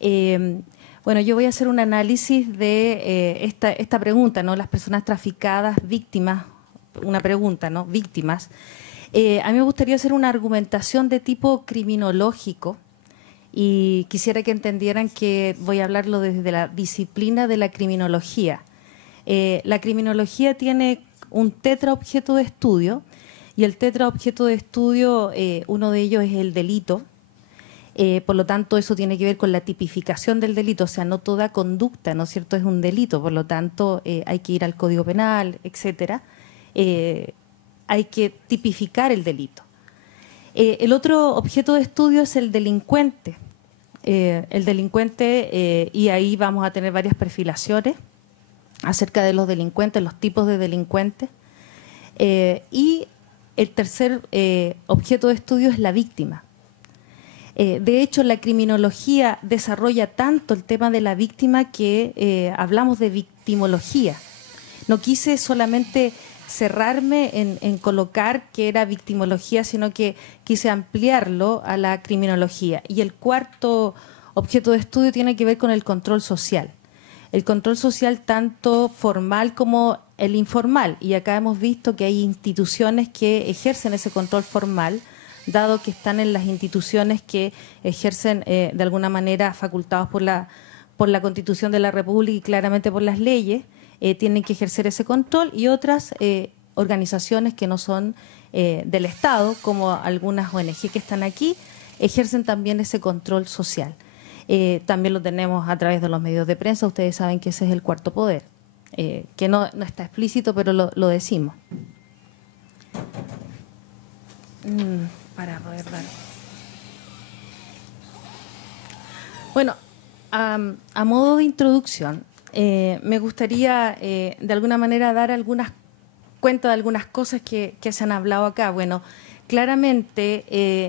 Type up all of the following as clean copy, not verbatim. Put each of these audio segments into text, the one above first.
Bueno, yo voy a hacer un análisis de esta pregunta, ¿no? Las personas traficadas, víctimas, una pregunta, ¿no? Víctimas. A mí me gustaría hacer una argumentación de tipo criminológico y quisiera que entendieran que voy a hablarlo desde la disciplina de la criminología. La criminología tiene un tetraobjeto de estudio y el tetraobjeto de estudio, uno de ellos es el delito. Por lo tanto, eso tiene que ver con la tipificación del delito, o sea, no toda conducta, ¿no es cierto?, es un delito, por lo tanto, hay que ir al Código Penal, etcétera. Hay que tipificar el delito. El otro objeto de estudio es el delincuente. Y ahí vamos a tener varias perfilaciones acerca de los delincuentes, los tipos de delincuentes. Y el tercer objeto de estudio es la víctima. De hecho, la criminología desarrolla tanto el tema de la víctima que hablamos de victimología. No quise solamente cerrarme en colocar que era victimología, sino que quise ampliarlo a la criminología. Y el cuarto objeto de estudio tiene que ver con el control social. El control social tanto formal como el informal. Y acá hemos visto que hay instituciones que ejercen ese control formal, dado que están en las instituciones que ejercen de alguna manera facultados por la Constitución de la República y claramente por las leyes, tienen que ejercer ese control, y otras organizaciones que no son del Estado, como algunas ONG que están aquí, ejercen también ese control social. También lo tenemos a través de los medios de prensa. Ustedes saben que ese es el cuarto poder, que no está explícito, pero lo decimos. Para poder dar. Bueno, a modo de introducción, me gustaría de alguna manera dar cuenta de algunas cosas que se han hablado acá. Bueno, claramente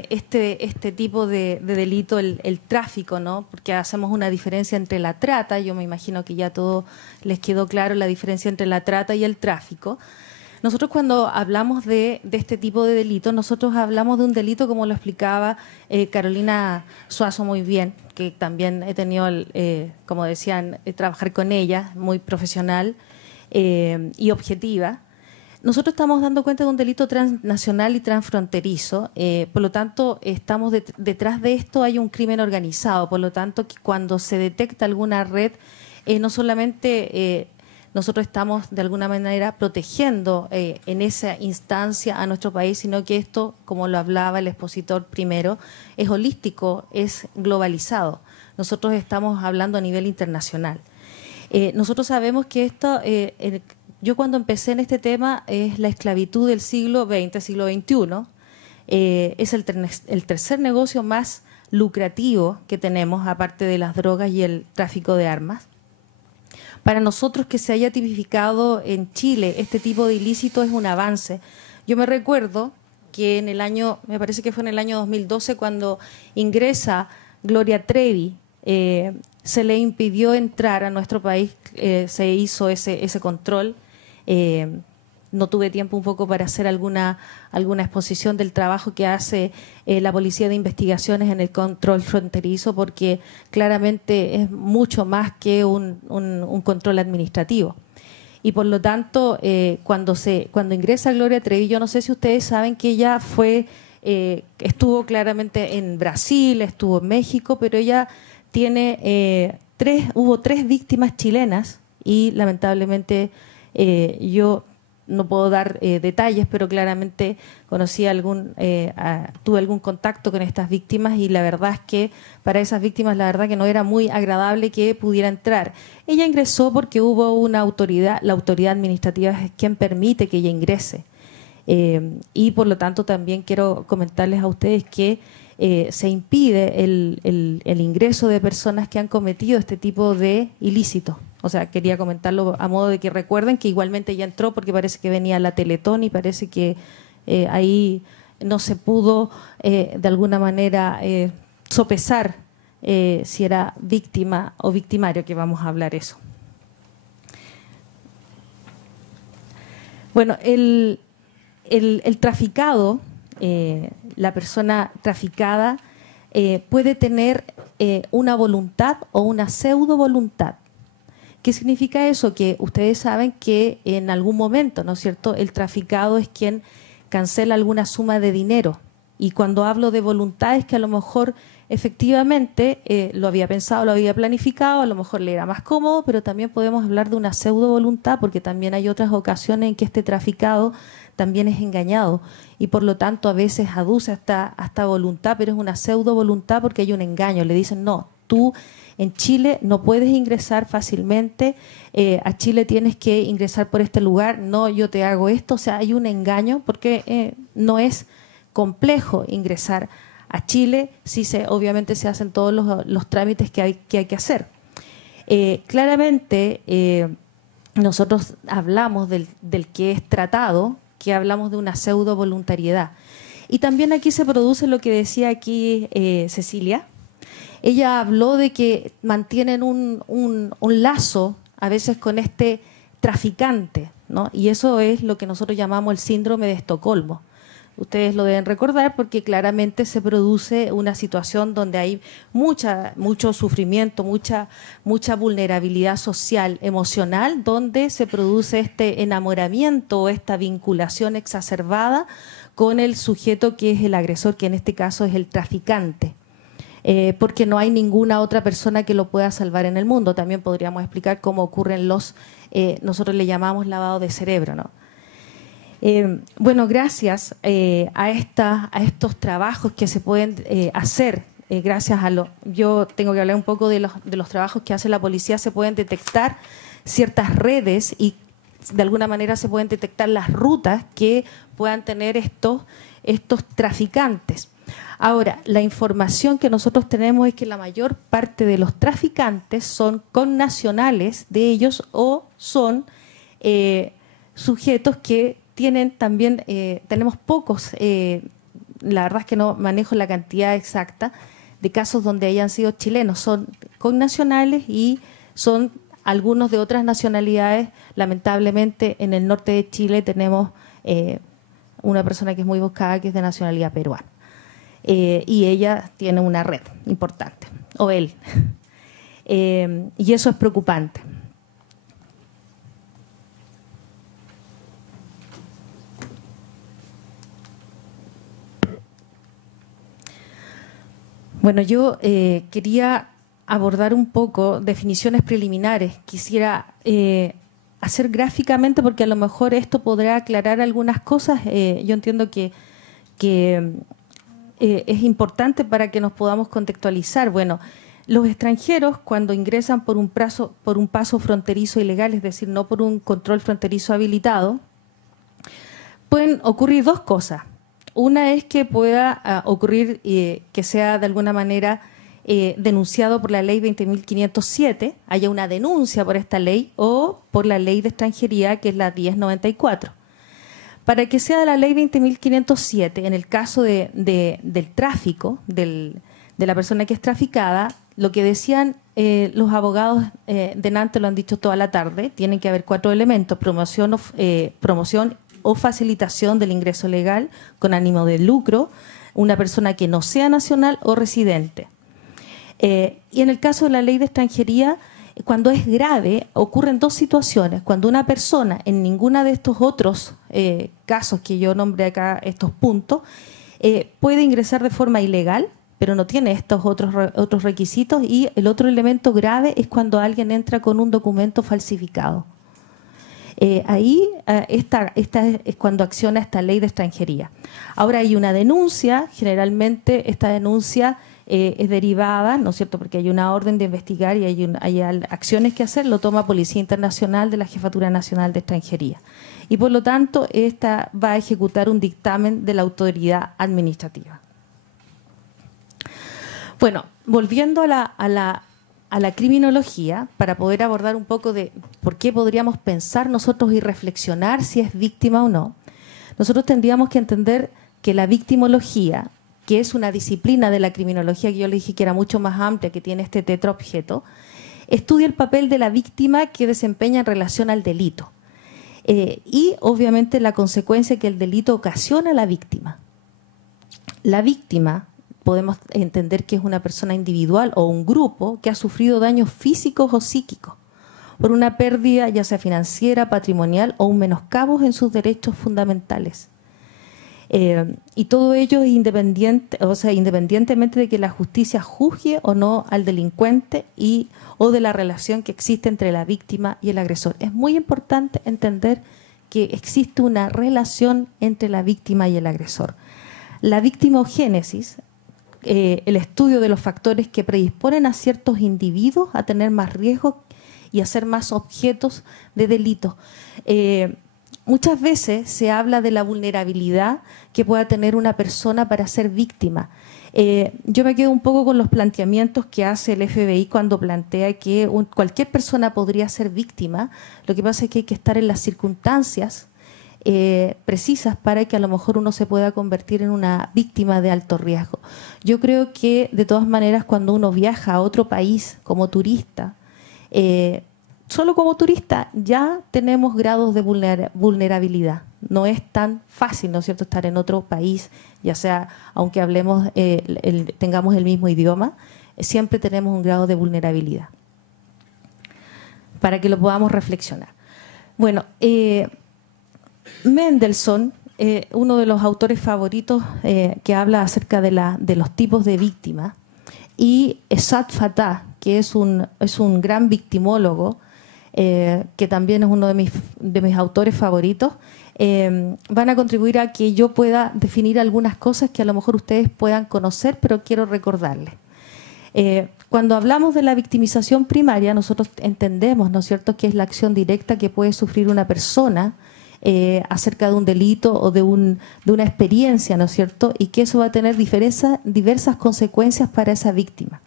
este tipo de delito, el tráfico, ¿no? Porque hacemos una diferencia entre la trata, yo me imagino que ya a todos les quedó claro la diferencia entre la trata y el tráfico. Nosotros cuando hablamos de este tipo de delito, nosotros hablamos de un delito, como lo explicaba Carolina Suazo muy bien, que también he tenido, como decían, trabajar con ella, muy profesional y objetiva. Nosotros estamos dando cuenta de un delito transnacional y transfronterizo, por lo tanto, estamos detrás de esto hay un crimen organizado, por lo tanto, que cuando se detecta alguna red, no solamente nosotros estamos de alguna manera protegiendo en esa instancia a nuestro país, sino que esto, como lo hablaba el expositor primero, es holístico, es globalizado. Nosotros estamos hablando a nivel internacional. Nosotros sabemos que esto, yo cuando empecé en este tema, es la esclavitud del siglo XX, siglo XXI. Es el tercer negocio más lucrativo que tenemos, aparte de las drogas y el tráfico de armas. Para nosotros que se haya tipificado en Chile este tipo de ilícito es un avance. Yo me recuerdo que en el año, me parece que fue en el año 2012, cuando ingresa Gloria Trevi, se le impidió entrar a nuestro país, se hizo ese control. No tuve tiempo un poco para hacer alguna exposición del trabajo que hace la Policía de Investigaciones en el control fronterizo, porque claramente es mucho más que un control administrativo. Y por lo tanto, cuando ingresa Gloria Trevi, yo no sé si ustedes saben que ella estuvo claramente en Brasil, estuvo en México, pero ella hubo tres víctimas chilenas y lamentablemente yo no puedo dar detalles, pero claramente tuve algún contacto con estas víctimas, y la verdad es que para esas víctimas la verdad que no era muy agradable que pudiera entrar. Ella ingresó porque hubo una autoridad, la autoridad administrativa es quien permite que ella ingrese. Y por lo tanto también quiero comentarles a ustedes que se impide el ingreso de personas que han cometido este tipo de ilícitos. O sea, quería comentarlo a modo de que recuerden que igualmente ella entró porque parece que venía la Teletón y parece que ahí no se pudo de alguna manera sopesar si era víctima o victimario, que vamos a hablar eso. Bueno, el traficado, la persona traficada, puede tener una voluntad o una pseudo voluntad. ¿Qué significa eso? Que ustedes saben que en algún momento, ¿no es cierto?, el traficado es quien cancela alguna suma de dinero. Y cuando hablo de voluntad es que a lo mejor efectivamente lo había pensado, lo había planificado, a lo mejor le era más cómodo, pero también podemos hablar de una pseudo voluntad, porque también hay otras ocasiones en que este traficado también es engañado y por lo tanto a veces aduce hasta voluntad, pero es una pseudo voluntad porque hay un engaño. Le dicen, no, tú en Chile no puedes ingresar fácilmente, a Chile tienes que ingresar por este lugar, no, yo te hago esto. O sea, hay un engaño porque no es complejo ingresar a Chile, sí obviamente se hacen todos los trámites que hay que hacer. Claramente, nosotros hablamos del que es tratado, que hablamos de una pseudo voluntariedad. Y también aquí se produce lo que decía aquí Cecilia. Ella habló de que mantienen un lazo a veces con este traficante, ¿no? Y eso es lo que nosotros llamamos el síndrome de Estocolmo. Ustedes lo deben recordar porque claramente se produce una situación donde hay mucho sufrimiento, mucha vulnerabilidad social, emocional, donde se produce este enamoramiento o esta vinculación exacerbada con el sujeto que es el agresor, que en este caso es el traficante. Porque no hay ninguna otra persona que lo pueda salvar en el mundo. También podríamos explicar cómo ocurren nosotros le llamamos lavado de cerebro, ¿no? Bueno, gracias a estos trabajos que se pueden hacer, gracias a yo tengo que hablar un poco de los trabajos que hace la policía, se pueden detectar ciertas redes y de alguna manera se pueden detectar las rutas que puedan tener estos traficantes. Ahora, la información que nosotros tenemos es que la mayor parte de los traficantes son connacionales de ellos o son sujetos que tienen también, tenemos pocos, la verdad es que no manejo la cantidad exacta de casos donde hayan sido chilenos, son connacionales y son algunos de otras nacionalidades. Lamentablemente en el norte de Chile tenemos una persona que es muy buscada que es de nacionalidad peruana. Y ella tiene una red importante, o él. Y eso es preocupante. Bueno, yo quería abordar un poco definiciones preliminares. Quisiera hacer gráficamente porque a lo mejor esto podrá aclarar algunas cosas. Yo entiendo que es importante para que nos podamos contextualizar. Bueno, los extranjeros cuando ingresan por un paso fronterizo ilegal, es decir, no por un control fronterizo habilitado, pueden ocurrir dos cosas. Una es que pueda ocurrir que sea de alguna manera denunciado por la ley 20.507, haya una denuncia por esta ley o por la ley de extranjería que es la 1094. Para que sea de la ley 20.507, en el caso del tráfico, de la persona que es traficada, lo que decían los abogados de Nantes, lo han dicho toda la tarde, tienen que haber 4 elementos: promoción o facilitación del ingreso legal con ánimo de lucro, una persona que no sea nacional o residente. Y en el caso de la ley de extranjería, cuando es grave, ocurren dos situaciones. Cuando una persona en ninguna de estos otros casos que yo nombré acá, estos puntos, puede ingresar de forma ilegal, pero no tiene estos otros requisitos. Y el otro elemento grave es cuando alguien entra con un documento falsificado. Esta es cuando acciona esta ley de extranjería. Ahora hay una denuncia, generalmente esta denuncia es derivada, ¿no es cierto?, porque hay una orden de investigar y hay acciones que hacer, lo toma Policía Internacional de la Jefatura Nacional de Extranjería. Y por lo tanto, esta va a ejecutar un dictamen de la autoridad administrativa. Bueno, volviendo a la criminología, para poder abordar un poco de por qué podríamos pensar nosotros y reflexionar si es víctima o no, nosotros tendríamos que entender que la victimología, que es una disciplina de la criminología que yo le dije que era mucho más amplia, que tiene este tetraobjeto, estudia el papel de la víctima que desempeña en relación al delito. Y obviamente la consecuencia que el delito ocasiona a la víctima. La víctima podemos entender que es una persona individual o un grupo que ha sufrido daños físicos o psíquicos por una pérdida ya sea financiera, patrimonial o un menoscabo en sus derechos fundamentales. Y todo ello es independiente, o sea, independientemente de que la justicia juzgue o no al delincuente o de la relación que existe entre la víctima y el agresor. Es muy importante entender que existe una relación entre la víctima y el agresor. La victimogénesis, el estudio de los factores que predisponen a ciertos individuos a tener más riesgo y a ser más objetos de delitos. Muchas veces se habla de la vulnerabilidad que pueda tener una persona para ser víctima. Yo me quedo un poco con los planteamientos que hace el FBI cuando plantea que cualquier persona podría ser víctima. Lo que pasa es que hay que estar en las circunstancias precisas para que a lo mejor uno se pueda convertir en una víctima de alto riesgo. Yo creo que de todas maneras cuando uno viaja a otro país como turista, solo como turista ya tenemos grados de vulnerabilidad. No es tan fácil, ¿no es cierto?, estar en otro país, ya sea, aunque hablemos, tengamos el mismo idioma, siempre tenemos un grado de vulnerabilidad. Para que lo podamos reflexionar. Bueno, Mendelssohn, uno de los autores favoritos que habla acerca de los tipos de víctimas, y Esad Fatah, que es un gran victimólogo, que también es uno de mis autores favoritos, van a contribuir a que yo pueda definir algunas cosas que a lo mejor ustedes puedan conocer, pero quiero recordarles. Cuando hablamos de la victimización primaria, nosotros entendemos, ¿no es cierto?, que es la acción directa que puede sufrir una persona acerca de un delito o de una experiencia, ¿no es cierto?, y que eso va a tener diversas consecuencias para esa víctima.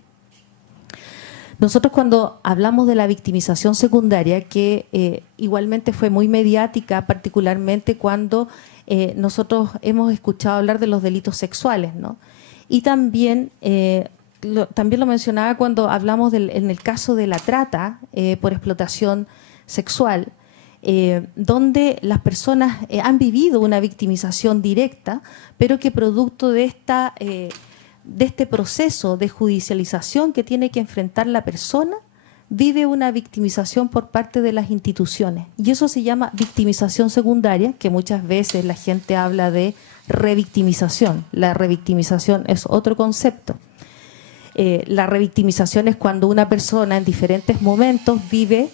Nosotros cuando hablamos de la victimización secundaria, que igualmente fue muy mediática, particularmente cuando nosotros hemos escuchado hablar de los delitos sexuales, ¿no? Y también lo mencionaba cuando hablamos en el caso de la trata por explotación sexual, donde las personas han vivido una victimización directa, pero que producto de este proceso de judicialización que tiene que enfrentar la persona, vive una victimización por parte de las instituciones. Y eso se llama victimización secundaria, que muchas veces la gente habla de revictimización. La revictimización es otro concepto. La revictimización es cuando una persona en diferentes momentos vive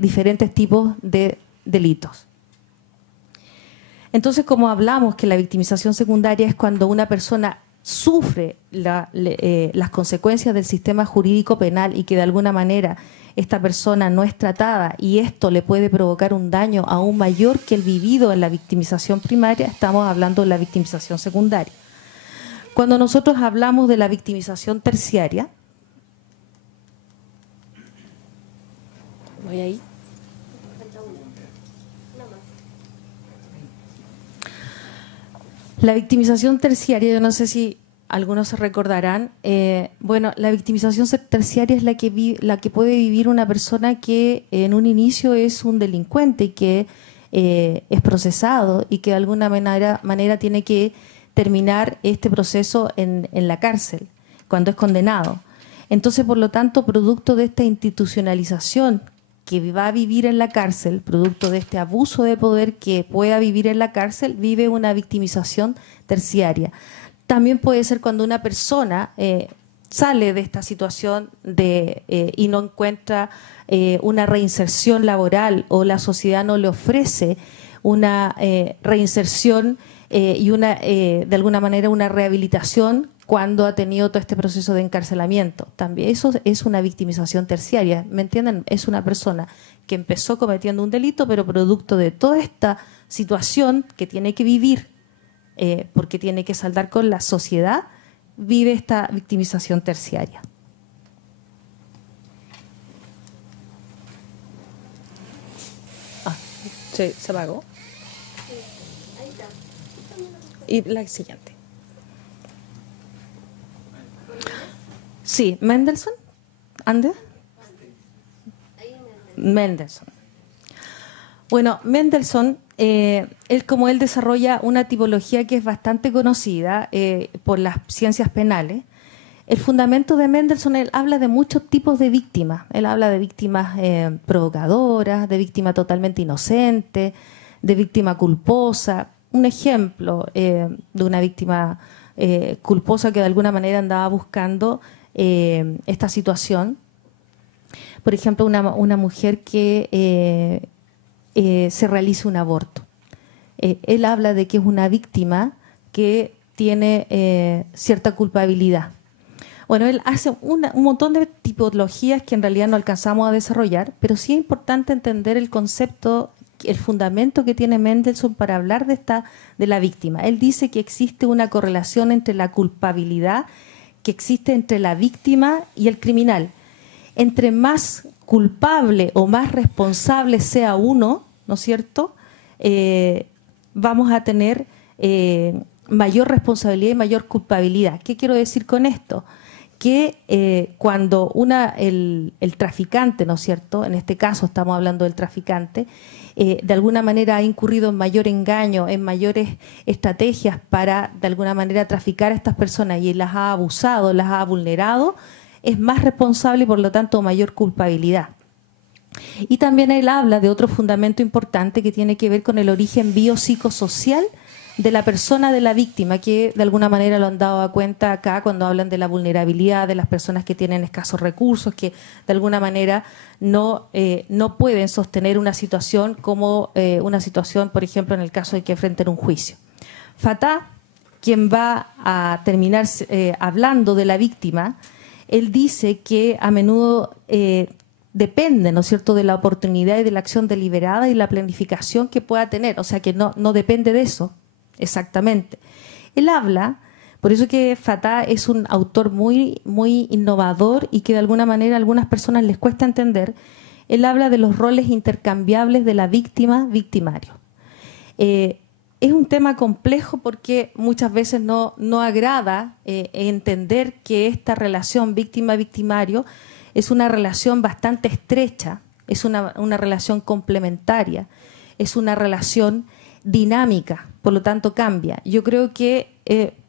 diferentes tipos de delitos. Entonces, como hablamos que la victimización secundaria es cuando una persona sufre las consecuencias del sistema jurídico penal y que de alguna manera esta persona no es tratada y esto le puede provocar un daño aún mayor que el vivido en la victimización primaria, estamos hablando de la victimización secundaria. Cuando nosotros hablamos de la victimización terciaria, voy ahí. La victimización terciaria, yo no sé si algunos se recordarán, bueno, la victimización terciaria es la que puede vivir una persona que en un inicio es un delincuente y que es procesado y que de alguna manera tiene que terminar este proceso en la cárcel, cuando es condenado. Entonces, por lo tanto, producto de esta institucionalización que va a vivir en la cárcel, producto de este abuso de poder que pueda vivir en la cárcel, vive una victimización terciaria. También puede ser cuando una persona sale de esta situación y no encuentra una reinserción laboral o la sociedad no le ofrece una reinserción y de alguna manera una rehabilitación cuando ha tenido todo este proceso de encarcelamiento. También eso es una victimización terciaria, ¿me entienden? Es una persona que empezó cometiendo un delito, pero producto de toda esta situación que tiene que vivir, porque tiene que saldar con la sociedad, vive esta victimización terciaria. Se apagó. Y la siguiente. Sí, Mendelssohn. ¿Ande? Mendelssohn. Bueno, Mendelssohn, como él desarrolla una tipología que es bastante conocida por las ciencias penales. El fundamento de Mendelssohn, él habla de muchos tipos de víctimas. Él habla de víctimas provocadoras, de víctima totalmente inocente, de víctima culposa. Un ejemplo de una víctima culposa que de alguna manera andaba buscando esta situación. Por ejemplo, una mujer que se realiza un aborto. Él habla de que es una víctima que tiene cierta culpabilidad. Bueno, él hace un montón de tipologías que en realidad no alcanzamos a desarrollar, pero sí es importante entender el concepto, el fundamento que tiene Mendelssohn para hablar de la víctima. Él dice que existe una correlación entre la culpabilidad que existe entre la víctima y el criminal. Entre más culpable o más responsable sea uno, ¿no es cierto?, vamos a tener mayor responsabilidad y mayor culpabilidad. ¿Qué quiero decir con esto? Que cuando el traficante, ¿no es cierto?, en este caso estamos hablando del traficante, de alguna manera ha incurrido en mayor engaño, en mayores estrategias para de alguna manera traficar a estas personas y las ha abusado, las ha vulnerado, es más responsable y por lo tanto mayor culpabilidad. Y también él habla de otro fundamento importante que tiene que ver con el origen biopsicosocial de la persona de la víctima, que de alguna manera lo han dado a cuenta acá cuando hablan de la vulnerabilidad de las personas que tienen escasos recursos, que de alguna manera no pueden sostener una situación como una situación, por ejemplo, en el caso de que enfrenten un juicio. Fatah, quien va a terminar hablando de la víctima, él dice que a menudo depende, ¿no es cierto?, de la oportunidad y de la acción deliberada y la planificación que pueda tener, o sea que no depende de eso. Exactamente. Él habla, por eso que Fatah es un autor muy, muy innovador y que de alguna manera a algunas personas les cuesta entender. Él habla de los roles intercambiables de la víctima-victimario. Es un tema complejo porque muchas veces no agrada entender que esta relación víctima-victimario es una relación bastante estrecha, es una relación complementaria, es una relación dinámica, por lo tanto cambia. Yo creo que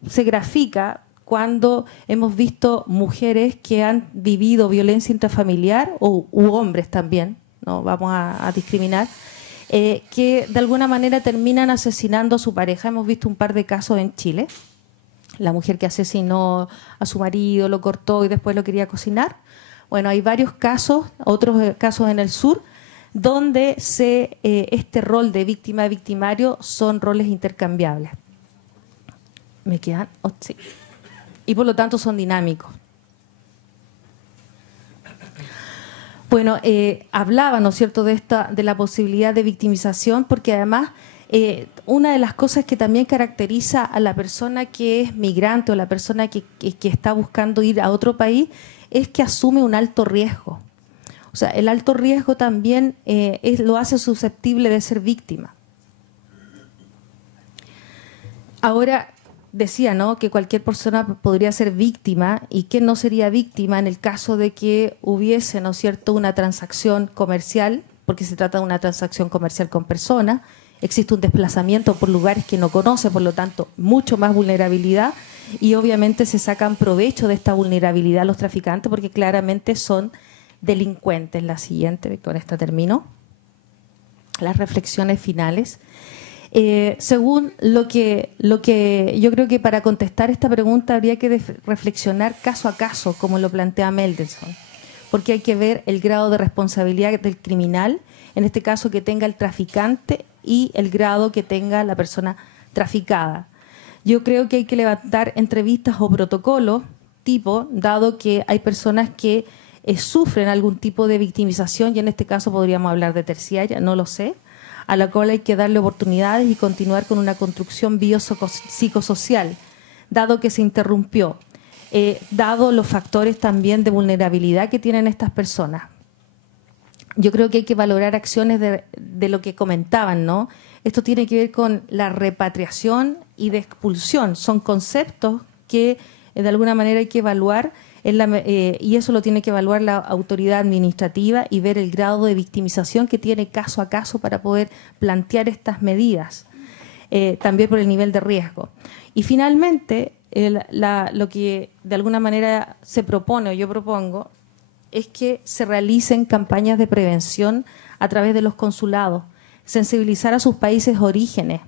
se grafica cuando hemos visto mujeres que han vivido violencia intrafamiliar u hombres también, no vamos a discriminar, que de alguna manera terminan asesinando a su pareja. Hemos visto un par de casos en Chile. La mujer que asesinó a su marido, lo cortó y después lo quería cocinar. Bueno, hay varios casos, otros casos en el sur, donde este rol de víctima-victimario son roles intercambiables. ¿Me quedan? Oh, sí. Y por lo tanto son dinámicos. Bueno, hablaba, ¿no es cierto?, de la posibilidad de victimización, porque además una de las cosas que también caracteriza a la persona que es migrante o la persona que está buscando ir a otro país es que asume un alto riesgo. O sea, el alto riesgo también lo hace susceptible de ser víctima. Ahora, decía, ¿no?, que cualquier persona podría ser víctima, y que no sería víctima en el caso de que hubiese, ¿no es cierto?, una transacción comercial, porque se trata de una transacción comercial con personas, existe un desplazamiento por lugares que no conoce, por lo tanto, mucho más vulnerabilidad, y obviamente se sacan provecho de esta vulnerabilidad los traficantes, porque claramente son delincuentes. La siguiente, con esta termino. Las reflexiones finales. Según lo que yo creo que para contestar esta pregunta habría que reflexionar caso a caso, como lo plantea Mendelssohn, porque hay que ver el grado de responsabilidad del criminal, en este caso que tenga el traficante, y el grado que tenga la persona traficada. Yo creo que hay que levantar entrevistas o protocolos dado que hay personas que sufren algún tipo de victimización, y en este caso podríamos hablar de terciaria, no lo sé, a la cual hay que darle oportunidades y continuar con una construcción biopsicosocial, dado que se interrumpió, dado los factores también de vulnerabilidad que tienen estas personas. Yo creo que hay que valorar acciones de lo que comentaban, ¿no? Esto tiene que ver con la repatriación y de expulsión. Son conceptos que de alguna manera hay que evaluar y eso lo tiene que evaluar la autoridad administrativa y ver el grado de victimización que tiene caso a caso para poder plantear estas medidas, también por el nivel de riesgo. Y finalmente, lo que de alguna manera se propone o yo propongo es que se realicen campañas de prevención a través de los consulados, sensibilizar a sus países orígenes,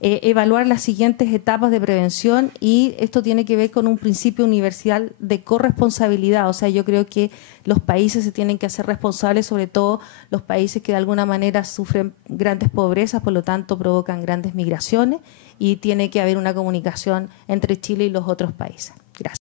evaluar las siguientes etapas de prevención, y esto tiene que ver con un principio universal de corresponsabilidad. O sea, yo creo que los países se tienen que hacer responsables, sobre todo los países que de alguna manera sufren grandes pobrezas, por lo tanto provocan grandes migraciones, y tiene que haber una comunicación entre Chile y los otros países. Gracias.